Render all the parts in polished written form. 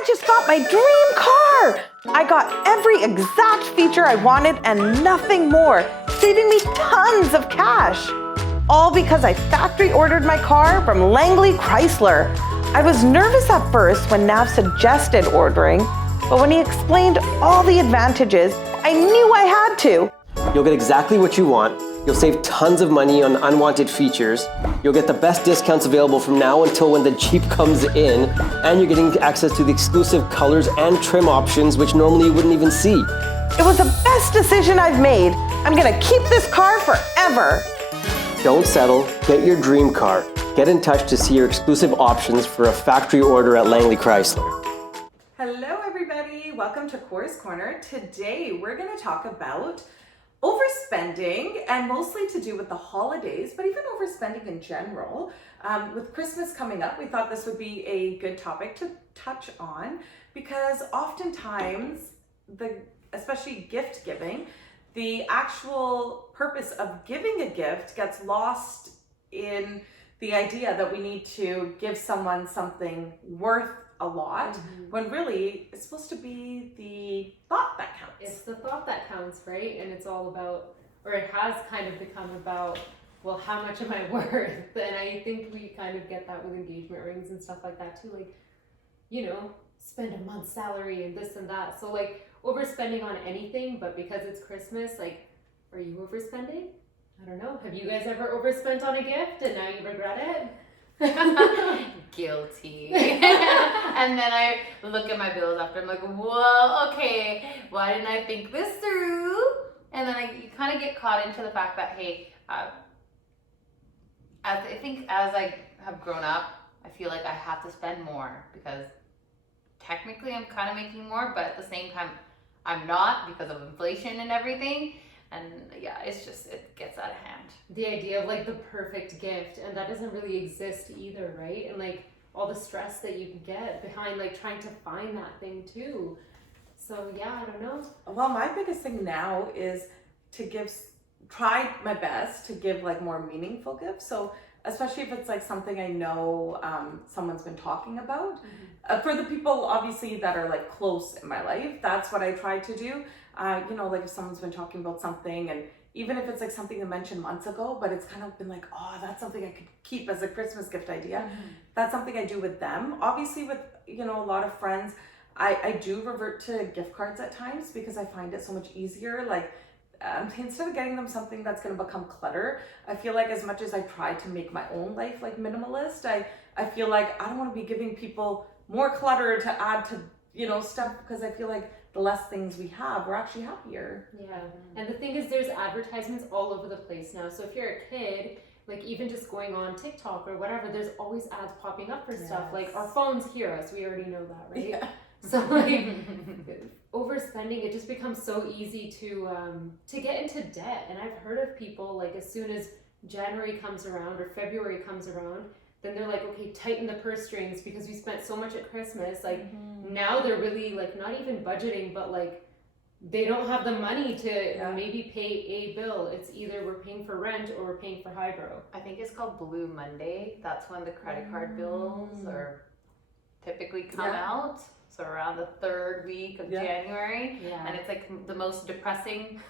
I just got my dream car! I got every exact feature I wanted and nothing more, saving me tons of cash. All because I factory ordered my car from Langley Chrysler. I was nervous at first when Nav suggested ordering, but when he explained all the advantages, I knew I had to. You'll get exactly what you want. You'll save tons of money on unwanted features. You'll get the best discounts available from now until when the Jeep comes in. And you're getting access to the exclusive colors and trim options, which normally you wouldn't even see. It was the best decision I've made. I'm gonna keep this car forever. Don't settle. Get your dream car. Get in touch to see your exclusive options for a factory order at Langley Chrysler. Hello everybody, welcome to Kaur's Corner. Today we're gonna talk about overspending, and mostly to do with the holidays, but even overspending in general. With Christmas coming up, we thought this would be a good topic to touch on because oftentimes, especially gift giving, the actual purpose of giving a gift gets lost in the idea that we need to give someone something worth a lot, when really it's supposed to be the thought that counts. It's the thought that counts, right? And it's all about, or it has kind of become about, well, how much am I worth? And I think we kind of get that with engagement rings and stuff like that too. Like, you know, spend a month's salary and this and that. So like overspending on anything, but because it's Christmas, like, are you overspending? I don't know. Have you guys ever overspent on a gift and now you regret it? Guilty. And then I look at my bills after, I'm like, whoa, okay, why didn't I think this through? And then you kind of get caught into the fact that, hey, as I have grown up, I feel like I have to spend more because technically I'm kind of making more, but at the same time I'm not because of inflation and everything. And yeah, it gets out of hand. The idea of like the perfect gift, and that doesn't really exist either, right? And like all the stress that you can get behind like trying to find that thing too. So yeah, I don't know. Well, my biggest thing now is to try my best to give like more meaningful gifts. So especially if it's like something I know someone's been talking about. For the people obviously that are like close in my life, that's what I try to do. You know, like if someone's been talking about something, and even if it's like something I mentioned months ago, but it's kind of been like, oh, that's something I could keep as a Christmas gift idea. That's something I do with them. Obviously with, you know, a lot of friends, I do revert to gift cards at times because I find it so much easier. Like instead of getting them something that's going to become clutter, I feel like as much as I try to make my own life like minimalist, I feel like I don't want to be giving people more clutter to add to, you know, stuff, because I feel like the less things we have, we're actually happier. Yeah, and the thing is there's advertisements all over the place now. So if you're a kid, like even just going on TikTok or whatever, there's always ads popping up for stuff. Like our phones hear us, we already know that, right? Yeah. So like overspending, it just becomes so easy to get into debt. And I've heard of people like as soon as January comes around or February comes around, then they're like, okay, tighten the purse strings because we spent so much at Christmas. Like now they're really like not even budgeting, but like they don't have the money to maybe pay a bill. It's either we're paying for rent or we're paying for hydro. I think it's called Blue Monday. That's when the credit card bills are typically come out. So around the third week of January. Yeah. And it's like the most depressing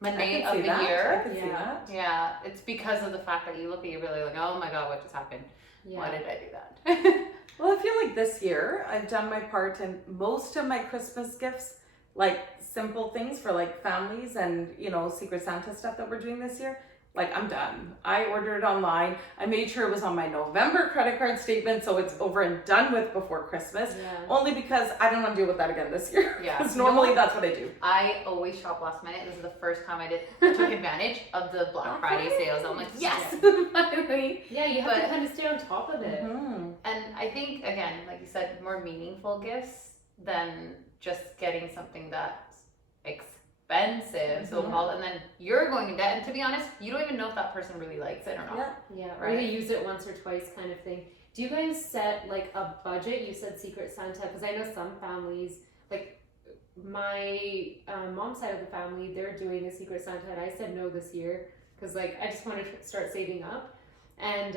Monday of the I year. can see that. Yeah, it's because of the fact that you look at your bill, you're like, oh my God, what just happened? Yeah. Why did I do that? Well, I feel like this year I've done my part, and most of my Christmas gifts, like simple things for like families and, you know, Secret Santa stuff that we're doing this year, like I'm done. I ordered it online. I made sure it was on my November credit card statement so it's over and done with before Christmas. Only because I don't want to deal with that again this year. Yeah. Because normally that's what I do. I always shop last minute. This is the first time I took advantage of the Black Friday sales. I'm like, yes, finally. Yeah, you have to kind of stay on top of it. And I think, again, like you said, more meaningful gifts than just getting something that's expensive, so-called, and then you're going in debt. And to be honest, you don't even know if that person really likes it or not. Yeah, or they use it once or twice kind of thing. Do you guys set like a budget? You said Secret Santa, because I know some families, like my mom's side of the family, they're doing a Secret Santa, and I said no this year because like I just want to start saving up. And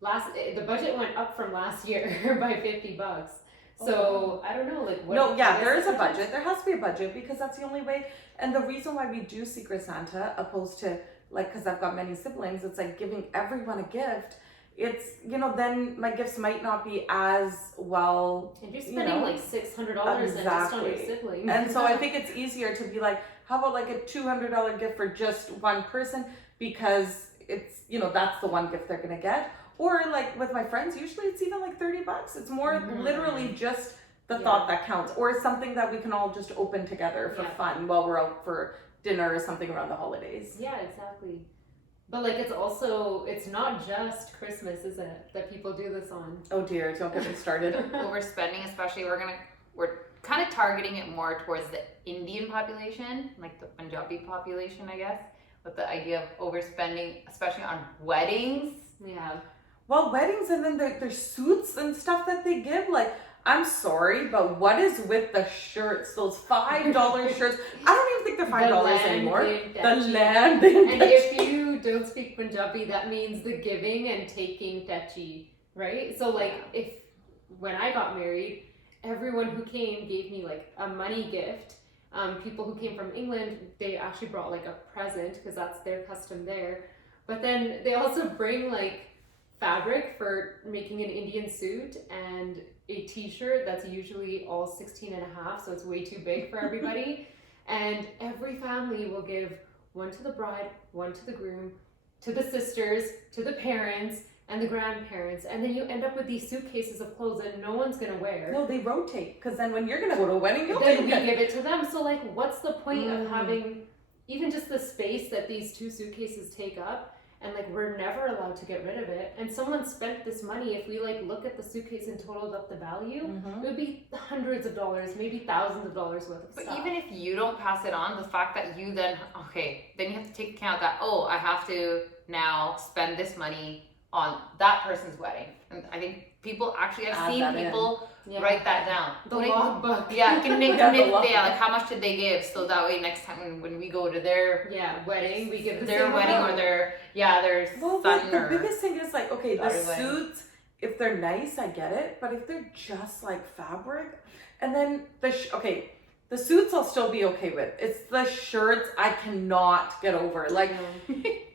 the budget went up from last year by $50. So I don't know, like what. No, yeah, what there is a the budget. There has to be a budget because that's the only way. And the reason why we do Secret Santa, opposed to like, because I've got many siblings, it's like giving everyone a gift. It's, you know, then my gifts might not be as well. And you're spending like $600 and just on your siblings. And so I think it's easier to be like, how about like a $200 gift for just one person, because it's, you know, that's the one gift they're gonna get. Or like with my friends, usually it's even like $30. It's more literally just the thought that counts, or something that we can all just open together for fun while we're out for dinner or something around the holidays. Yeah, exactly. But like it's not just Christmas, is it, that people do this on? Oh dear, don't get me started. Overspending, especially, we're kind of targeting it more towards the Indian population, like the Punjabi population, I guess, with the idea of overspending, especially on weddings. Yeah. Well, weddings, and then there's suits and stuff that they give. Like, I'm sorry, but what is with the shirts? Those $5 shirts. I don't even think they're $5 anymore. The land. And if you don't speak Punjabi, that means the giving and taking techi, right? So like when I got married, everyone who came gave me like a money gift. People who came from England, they actually brought like a present because that's their custom there. But then they also bring like fabric for making an Indian suit and a t-shirt that's usually all 16 and a half, so it's way too big for everybody. And every family will give one to the bride, one to the groom, to the sisters, to the parents, and the grandparents. And then you end up with these suitcases of clothes that no one's gonna wear. No, they rotate, because then when you're gonna go to a wedding, then we give it to them. So like, what's the point of having even just the space that these two suitcases take up? And like, we're never allowed to get rid of it. And someone spent this money. If we like look at the suitcase and totaled up the value, it would be hundreds of dollars, maybe thousands of dollars worth of stuff. But even if you don't pass it on, the fact that you then you have to take account that, I have to now spend this money on that person's wedding. And I think people actually, I've seen people write that down. The logbook. Yeah, like how much did they give? So that way next time when we go to their wedding, we give their wedding or their son. The biggest thing is like, okay, the suits, if they're nice, I get it. But if they're just like fabric, and then the suits I'll still be okay with. It's the shirts I cannot get over. Like,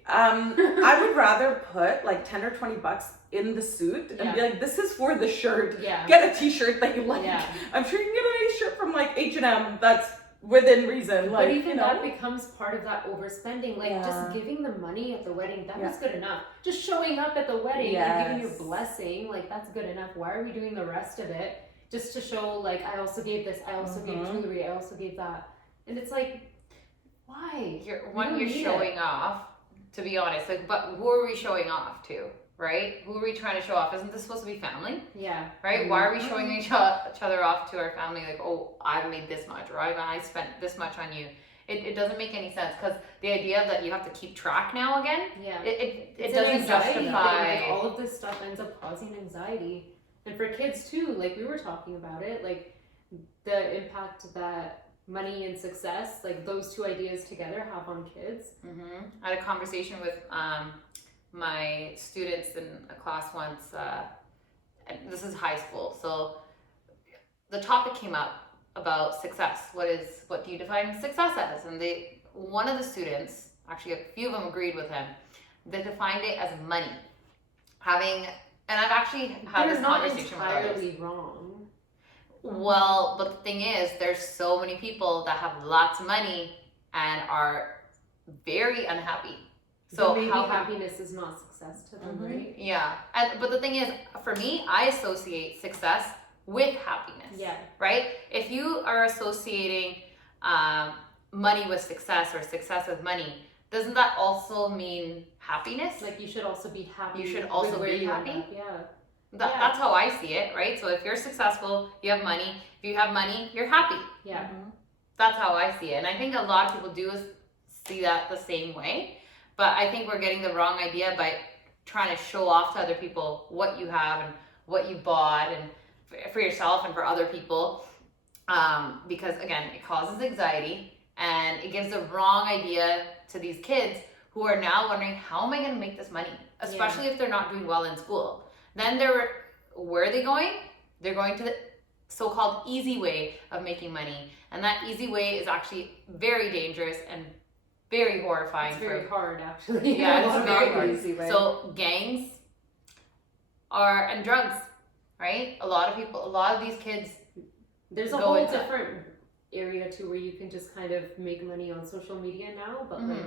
I would rather put like $10 or $20 in the suit and be like, this is for the shirt. Get a t-shirt that you like. I'm sure you can get a nice shirt from like H&M that's within reason. Like, but even that becomes part of that overspending. Like just giving the money at the wedding, that was good enough. Just showing up at the wedding and giving your blessing, like that's good enough. Why are we doing the rest of it? Just to show like, I also gave this, I also gave jewelry, I also gave that. And it's like, why? You're showing off, to be honest. Like, but who are we showing off to? Right? Who are we trying to show off? Isn't this supposed to be family? Yeah. Right? Why are we showing each other off to our family? Like, I made this much, or I spent this much on you. It doesn't make any sense, because the idea that you have to keep track now again, it doesn't justify. Like, all of this stuff ends up causing anxiety. And for kids too, like we were talking about it, like the impact that money and success, like those two ideas together have on kids. I had a conversation with my students in a class once, and this is high school, so the topic came up about success. What do you define success as? And one of the students, actually a few of them agreed with him, they defined it as money. And I've actually had this conversation with others. They're not entirely wrong. Well, but the thing is, there's so many people that have lots of money and are very unhappy. So maybe happiness is not success to them, right? Yeah. But the thing is, for me, I associate success with happiness. Yeah. Right? If you are associating money with success or success with money, doesn't that also mean happiness? Like you should also be happy. You should also be happy. That's how I see it, right? So if you're successful, you have money. If you have money, you're happy. Yeah. That's how I see it. And I think a lot of people do see that the same way. But I think we're getting the wrong idea by trying to show off to other people what you have and what you bought, and for yourself and for other people. Because again, it causes anxiety and it gives the wrong idea to these kids who are now wondering, how am I going to make this money? Especially if they're not doing well in school. Then where are they going? They're going to so-called easy way of making money, and that easy way is actually very dangerous and very horrifying. It's very hard, actually. Yeah, It's it's not very the hard. easy way. So gangs and drugs, right? A lot of these kids. There's a go whole into- different area too where you can just kind of make money on social media now, but like,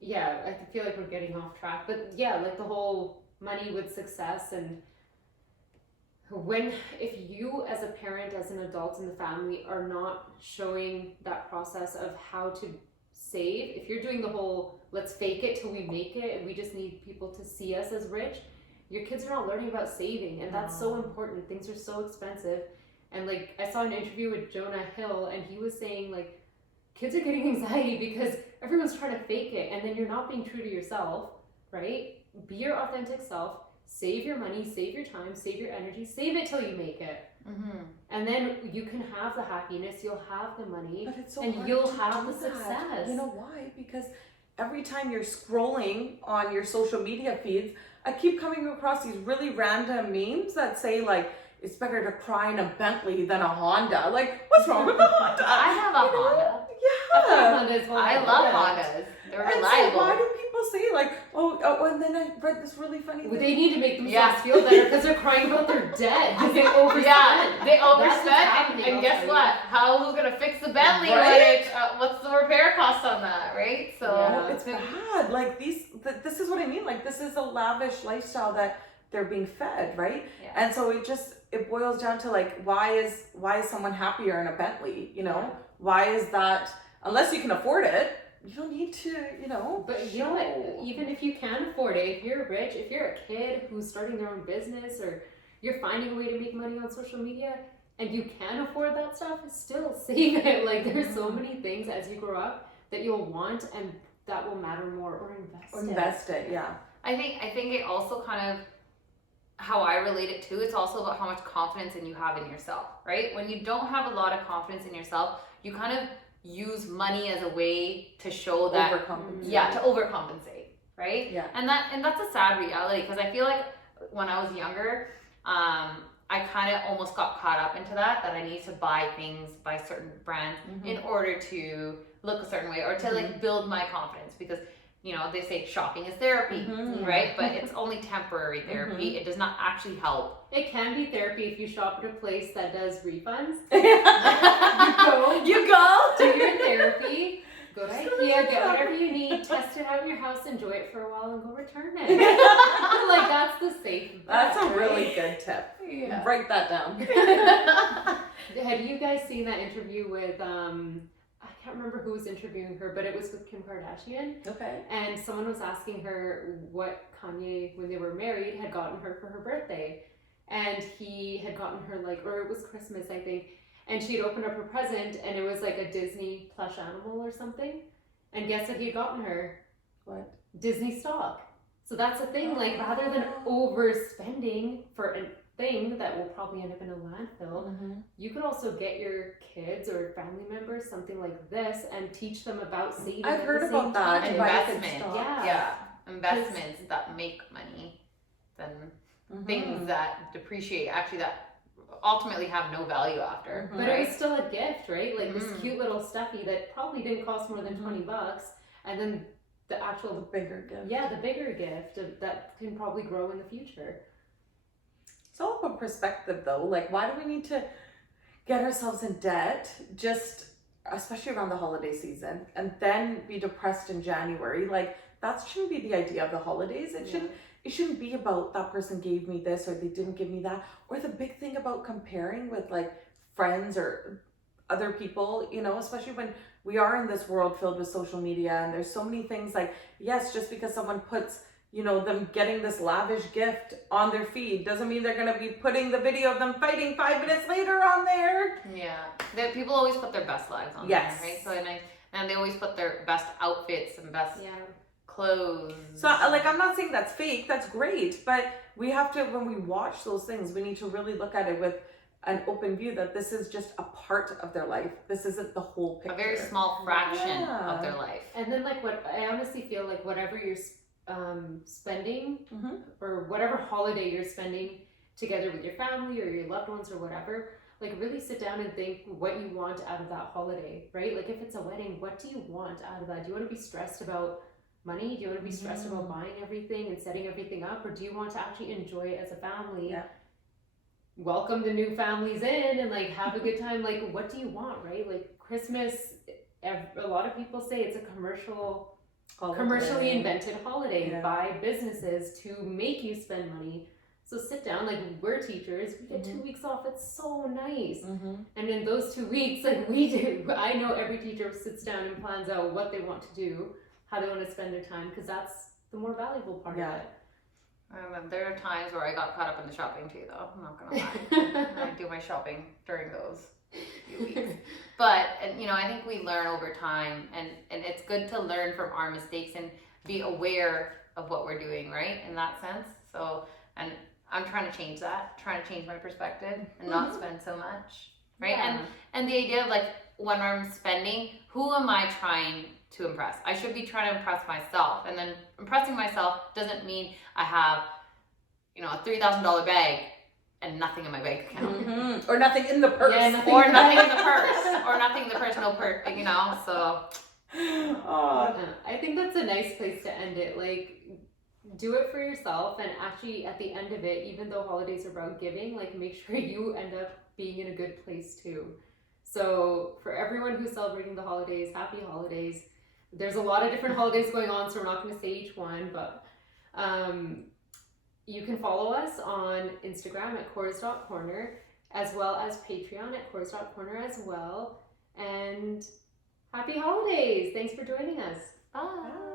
yeah, I feel like we're getting off track. But yeah, like the whole money with success, and if you as a parent, as an adult in the family, are not showing that process of how to save, if you're doing the whole let's fake it till we make it and we just need people to see us as rich, your kids are not learning about saving, and that's so important. Things are so expensive. And like I saw an interview with Jonah Hill, and he was saying like kids are getting anxiety because everyone's trying to fake it, and then you're not being true to yourself, right? Be your authentic self, save your money, save your time, save your energy, save it till you make it. And then you can have the happiness, you'll have the money, But it's so and hard you'll to have do the that. success. You know why? Because every time you're scrolling on your social media feeds, I keep coming across these really random memes that say like, it's better to cry in a Bentley than a Honda. Like, what's wrong with the Honda? I have a You know? Honda. Yeah. I love Hondas. They're And so reliable. why do people say like, and then I read this really funny Well, thing. they need to make themselves Yeah. feel better because they're crying about their debt because they overspent. Yeah, they That's what's overspent, happening, and I'll guess tell you. what? How's gonna fix the Bentley Right? when it? What's the repair cost on that, right? So Yeah. It's bad. Like this is what I mean. Like this is a lavish lifestyle that they're being fed, right? Yeah. And so it boils down to like, why is someone happier in a Bentley? You know, why is that? Unless you can afford it, you don't need to. You know. But you know what? Even if you can afford it, if you're rich, if you're a kid who's starting their own business, or you're finding a way to make money on social media, and you can afford that stuff, still save it. Like there's so many things as you grow up that you'll want, and that will matter more, or invest it. Yeah. I think it also kind of, how I relate it to, it's also about how much confidence you have in yourself, right? When you don't have a lot of confidence in yourself, you kind of use money as a way to show that, Overcompensate. to overcompensate, right? Yeah. And that's a sad reality, because I feel like when I was younger, I kind of almost got caught up into that I need to buy things by certain brands in order to look a certain way, or to like build my confidence, because you know, they say shopping is therapy, right? But it's only temporary therapy. It does not actually help. It can be therapy if you shop at a place that does refunds. You go. Do your therapy, go to IKEA, get whatever you need, test it out in your house, enjoy it for a while, and go return it. Like that's the safe bet. That's a really right? good tip. Yeah. Write that down. Have you guys seen that interview with I can't remember who was interviewing her, but it was with Kim Kardashian, Okay. and someone was asking her what Kanye, when they were married, had gotten her for her birthday, and he had gotten her like, or it was Christmas, I think, and she had opened up her present, and it was like a Disney plush animal or something, and guess what he had gotten her? What? Disney stock. So that's the thing, like rather than overspending for a thing that will probably end up in a landfill, you could also get your kids or family members something like this and teach them about saving. I've at heard the about same that. time. to buy a good Investment. stock. Yeah. Investments that make money than things that depreciate, actually that ultimately have no value after. But right? it was still a gift, right? Like this cute little stuffy that probably didn't cost more than $20, and then the The actual bigger gift. the bigger gift that can probably grow in the future. It's all about perspective though. Like, why do we need to get ourselves in debt just, especially around the holiday season, and then be depressed in January? Like, that shouldn't be the idea of the holidays. It shouldn't be about that person gave me this or they didn't give me that. Or the big thing about comparing with like friends or other people, you know, especially when we are in this world filled with social media, and there's so many things like, yes, just because someone puts, you know, them getting this lavish gift on their feed doesn't mean they're going to be putting the video of them fighting 5 minutes later on there. Yeah, people always put their best lives on Yes. there, right? So and they always put their best outfits and best clothes. So like, I'm not saying that's fake, that's great, but we have to, when we watch those things, we need to really look at it with an open view that this is just a part of their life. This isn't the whole picture. A very small fraction of their life. And then like what I honestly feel like whatever you're spending or whatever holiday you're spending together with your family or your loved ones or whatever, like really sit down and think what you want out of that holiday, right? Like if it's a wedding, what do you want out of that? Do you want to be stressed about money? Do you want to be stressed about buying everything and setting everything up? Or do you want to actually enjoy it as a family? Yeah. Welcome the new families in and like have a good time. Like what do you want, right? Like Christmas, a lot of people say it's a commercially invented holiday by businesses to make you spend money. So sit down, like we're teachers, we get 2 weeks off, it's so nice. And in those 2 weeks, like I know every teacher sits down and plans out what they want to do, how they want to spend their time, because that's the more valuable part of it. I don't know, there are times where I got caught up in the shopping too, though. I'm not gonna lie. I do my shopping during those few weeks. But and, you know, I think we learn over time, and it's good to learn from our mistakes and be aware of what we're doing, right? In that sense. So, and I'm trying to change that, trying to change my perspective and not spend so much, right? And the idea of like when I'm spending, who am I trying to impress? I should be trying to impress myself, and then impressing myself doesn't mean I have, you know, a $3,000 bag and nothing in my bank account, or nothing in the purse, or nothing in the purse, or nothing in the purse, no purse, you know. So, I think that's a nice place to end it. Like, do it for yourself, and actually, at the end of it, even though holidays are about giving, like make sure you end up being in a good place too. So, for everyone who's celebrating the holidays, happy holidays. There's a lot of different holidays going on, so we're not going to say each one, but you can follow us on Instagram at Korner, as well as Patreon at Korner as well. And happy holidays! Thanks for joining us. bye.